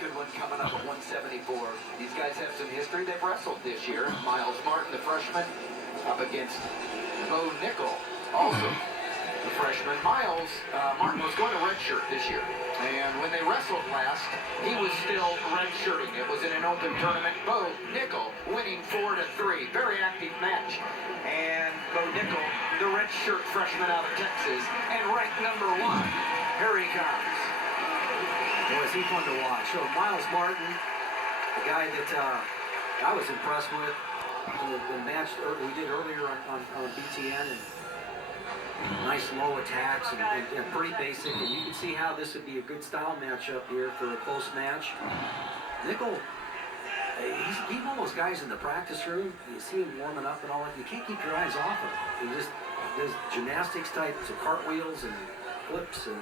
good one coming up at 174. These guys have some history. They've wrestled this year. Miles Martin, the freshman, up against Bo Nickal, also the freshman. Miles Martin was going to redshirt this year. And when they wrestled last, he was still redshirting. It was in an open tournament. Bo Nickal winning 4-3. Very active match. And Bo Nickal, the redshirt freshman out of Texas, and ranked number 1. Here he comes. Boy, is he fun to watch. So Miles Martin, the guy that I was impressed with the match we did earlier on BTN, and nice low attacks and pretty basic. And you can see how this would be a good style matchup here for a close match. Nickal, he's one of those guys in the practice room. You see him warming up and all that. You can't keep your eyes off him. He just does gymnastics types of cartwheels and flips and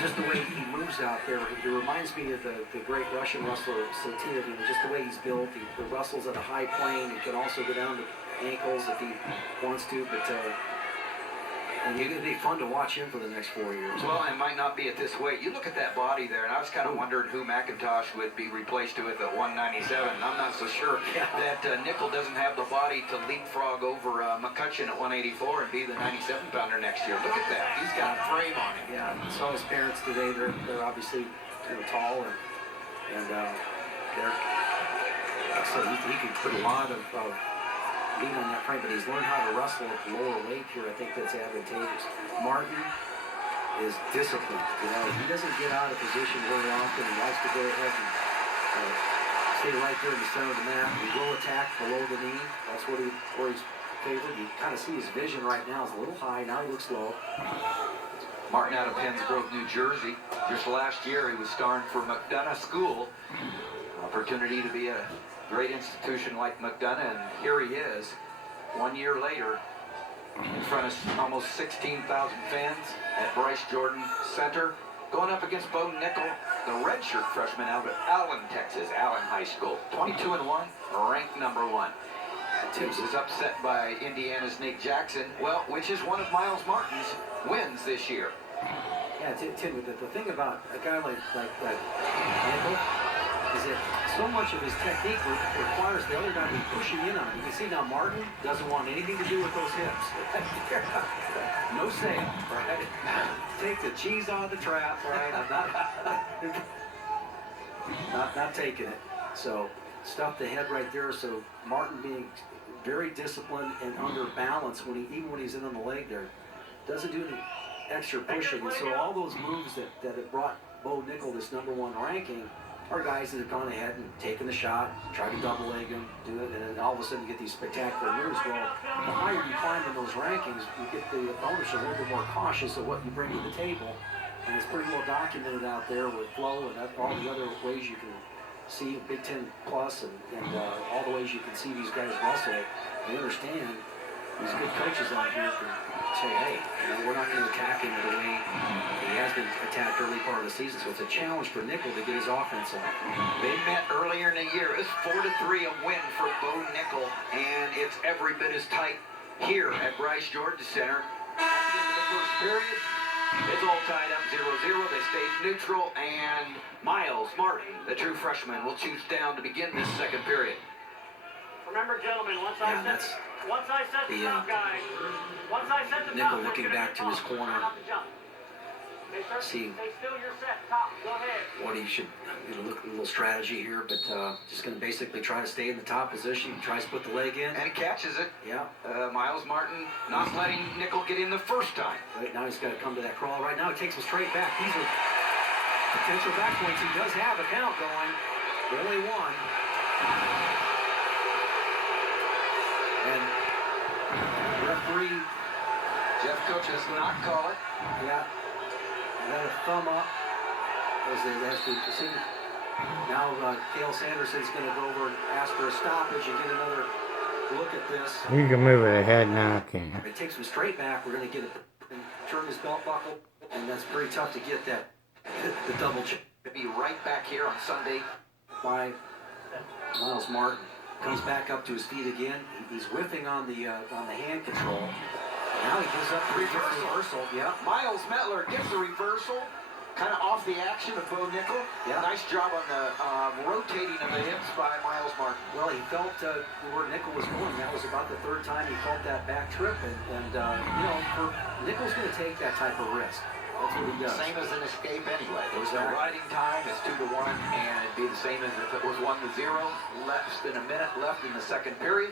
just the way he moves out there. He reminds me of the great Russian wrestler Sativ. Just the way he's built. He wrestles at a high plane. He can also go down to ankles if he wants to. But and it's going to be fun to watch him for the next 4 years. Well, it might not be at this weight. You look at that body there, and I was kind of wondering who McIntosh would be replaced with at 197. I'm not so sure that Nickal doesn't have the body to leapfrog over McCutcheon at 184 and be the 97-pounder next year. Look at that. He's got a frame on him. Yeah, I saw his parents today. They're obviously tall, and they're so he can put a lot of lean on that frame, but he's learned how to wrestle at the lower weight here. I think that's advantageous. Martin is disciplined. He doesn't get out of position very often. He likes to go ahead and stay right there in the center of the mat. He will attack below the knee. That's where he's favored. You kind of see his vision right now is a little high. Now he looks low. Martin out of Penn, New Jersey. Just last year, he was starring for McDonough School. Opportunity to be a great institution like McDonough, and here he is 1 year later in front of almost 16,000 fans at Bryce Jordan Center, going up against Bo Nickal, the redshirt freshman out of Allen, Texas, Allen High School. 22-1, ranked number 1. Tibbs is upset by Indiana's Nate Jackson, well, which is one of Miles Martin's wins this year. Yeah, Tim, the thing about a guy like Nickal is that so much of his technique requires the other guy to be pushing in on him. You can see now Martin doesn't want anything to do with those hips. No save, right? Take the cheese on the trap, right? Not taking it. So stuff the head right there. So Martin being very disciplined and under balance even when he's in on the leg there, doesn't do any extra pushing. And so all those moves that have brought Bo Nickal this number 1 ranking are guys that have gone ahead and taken the shot, tried to double leg him, do it, and then all of a sudden you get these spectacular moves. Well, the higher you climb in those rankings, you get the opponents a little bit more cautious of what you bring to the table. And it's pretty well documented out there with flow and all the other ways you can see Big Ten Plus and all the ways you can see these guys wrestle. They understand these good coaches out here can say, hey, we're not going to attack him the way he has been attacked early part of the season. So it's a challenge for Nickal to get his offense on. They met earlier in the year. It's 4-3, a win for Bo Nickal, and it's every bit as tight here at Bryce Jordan Center. At the end of the first period, it's all tied up 0-0. They stayed neutral, and Miles Martin, the true freshman, will choose down to begin this second period. Remember, gentlemen, once I set the top, guys. Once I set the top, Nickal looking back to his corner. See what he should look a little strategy here, but just going to basically try to stay in the top position. He tries to put the leg in. And he catches it. Yeah. Miles Martin not letting Nickal get in the first time. Right now he's got to come to that crawl. Right now he takes him straight back. These are potential back points. He does have a count going. Only one. And referee Jeff Coach does not call it. Yeah. Got a thumb up as the see. Now Cale Sanderson's going to go over and ask for a stoppage and get another look at this. You can move it ahead now, can't If it takes him straight back, we're going to get it and turn his belt buckle, and that's pretty tough to get that the double check. Be right back here on Sunday. By Miles Martin comes back up to his feet again. He's whiffing on the hand control. Now he gives up the reversal. Yeah. Miles Metler gives the reversal. kind of off the action of Bo Nickal. Yeah. Nice job on the rotating of the hips by Miles Martin. Well, he felt where Nickal was going. That was about the third time he felt that back trip. And you know, Nickal's going to take that type of risk. That's what he does. Same as an escape anyway. There was no riding time. It's 2-1, and it'd be the same as if it was 1-0. Less than a minute left in the second period.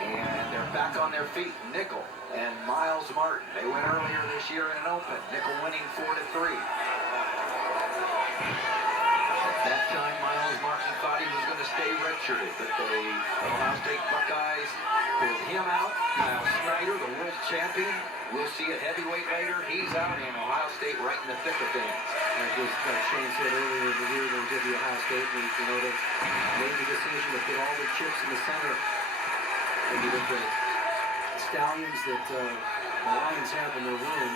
And they're back on their feet. Nickal and Miles Martin. They went earlier this year in an open. Nickal winning 4-3. At that time, Miles Martin thought he was going to stay redshirted, but the Ohio State Buckeyes pulled him out. Kyle Snyder, the world champion. We'll see a heavyweight later. He's out, and Ohio State right in the thick of things. As was Shane said earlier in the year, they did the Ohio State meet. You know, they made the decision to put all the chips in the center. Maybe with the stallions that the Lions have in their room,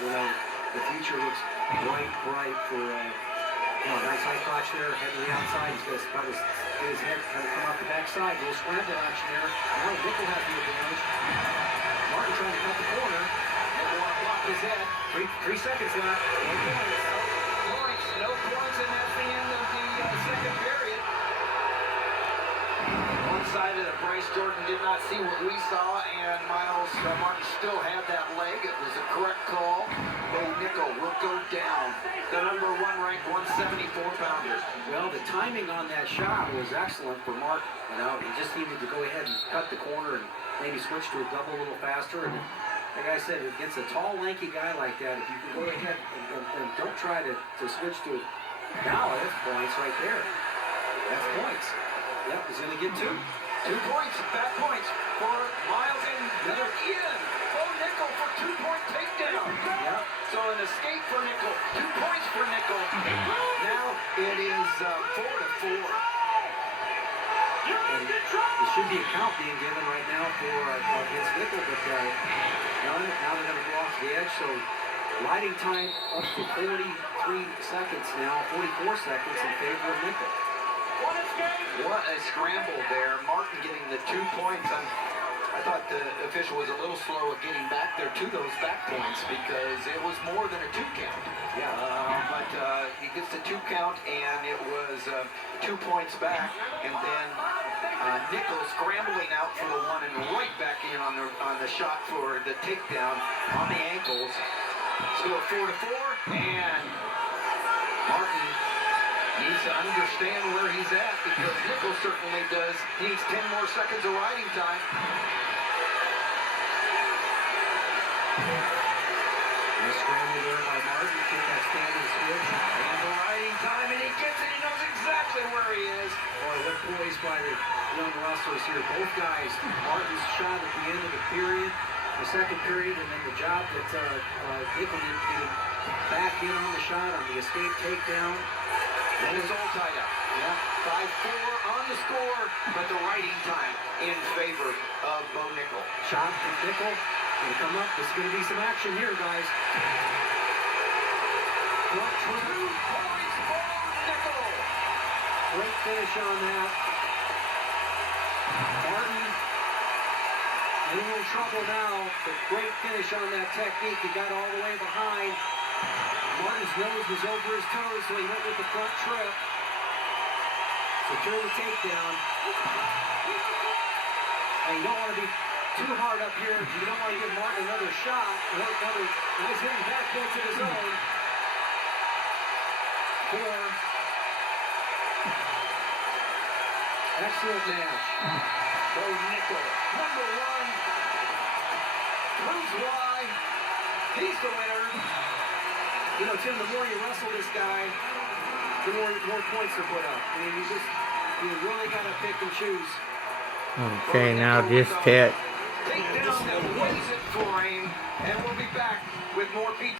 you know, the future looks bright for, nice high crotch there, head to the outside. He's got his head kind of come off the backside. A little scramble action there. Now Nickal has the advantage. Martin trying to cut the corner. They want to block his head. Three seconds left. No points, and that's the end of the second period. One side of the Bryce Jordan did not see what we saw, and Miles Martin still had that leg. It was a correct call. Bo Nickal will go down. The number 1 ranked 174-pounder. Well, the timing on that shot was excellent for Martin. You know, he just needed to go ahead and cut the corner and maybe switch to a double a little faster. And like I said, against a tall, lanky guy like that, if you can go ahead and don't try to switch to it. Now, that's points right there. That's points. Yep, he's going to get 2. 2 points, back points for Miles, and they're in. Bo Nickal for 2-point takedown. Yep. So an escape for Nickal, 2 points for Nickal. Now it is 4-4. And there should be a count being given right now for against Nickal, but now they're going to go off the edge. So riding time up to 43 seconds now, 44 seconds in favor of Nickal. What a scramble there. Martin getting the 2 points. I thought the official was a little slow at getting back there to those back points because it was more than a 2 count. Yeah. But he gets the 2 count, and it was 2 points back. And then Nickal scrambling out for the 1 and right back in on the shot for the takedown on the ankles. Still 4-4, and Martin needs to understand where he's at because Nickal certainly does. Needs 10 more seconds of riding time. The scramble there by Martin, get that standing switch. And the riding time, and he gets it. He knows exactly where he is. Boy, what poise by the young wrestlers here. Both guys, Martin's shot at the end of the period, the second period, and then the job that Nickal did to get back in on the shot on the escape takedown. And it's all tied up. Yeah. 5-4 on the score, but the riding time in favor of Bo Nickal. Shot from Nickal. Gonna come up. There's gonna be some action here, guys. 2 points for Nickal. Great finish on that. Martin in a little trouble now, but great finish on that technique. He got all the way behind. Martin's nose was over his toes, so he went with the front trip. Secure the takedown. And you don't want to be too hard up here. You don't want to give Martin another shot. He's hitting back into the zone. 4. Excellent match. Bo Nickal, number 1. Proves why he's the winner. You know, Tim, the more you wrestle this guy, the more points are put up. I mean, you really got to pick and choose. Okay, now just hit. Take down that weighs it for him, and we'll be back with more beats.